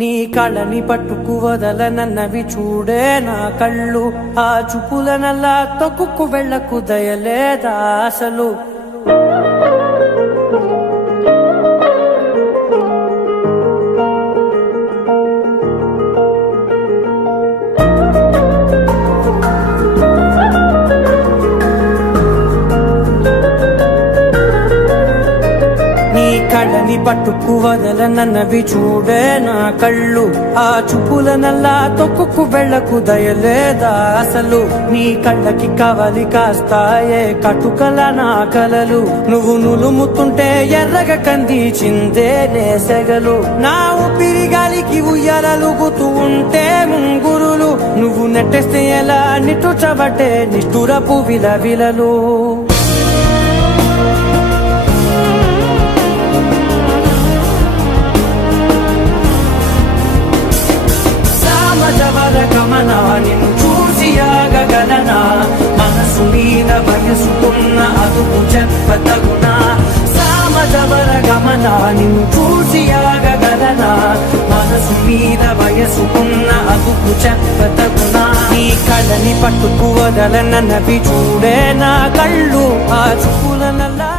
నీ కళ్ళని పట్టుకు వదలనన్నవి చూడే నా కళ్ళు, ఆ చూపులనల్లా తొక్కుకు వెళ్ళకు దయలేదా అసలు. కళ్ళని పట్టుకు వదలనన్నవి చూడే నా కళ్ళు, ఆ చూపులనల్లా తొక్కుకు వెళ్ళకు దయలేదా అసలు. నీ కళ్ళకి కవలి కాస్తాయే కటుకల నా కలలు, నువ్వు నులుముతుంటే ఎర్రగ కందిచిందే నేసెగలు. నా ఊపిరి గాలికి ఉయ్యాలలుగుతూ ఉంటే ముంగురులు, నువ్వు నెట్టేస్తే ఎలా నిట్టుచబట్టే నిష్ఠురపు విలవిలలు. గమనా నిన్ను చూసి ఆగగలనా, మనసు మీద వయసుకున్న అదుపు చెప్పతగునా. సామజవర గమనా నిన్ను చూసి ఆగగలనా, మనసు మీద వయసుకున్న అదుపు చెప్పతగునా. నీ కళ్ళని పట్టుకు వదలనన్నవి చూడే నా కళ్ళు, ఆ చూపులనల్లా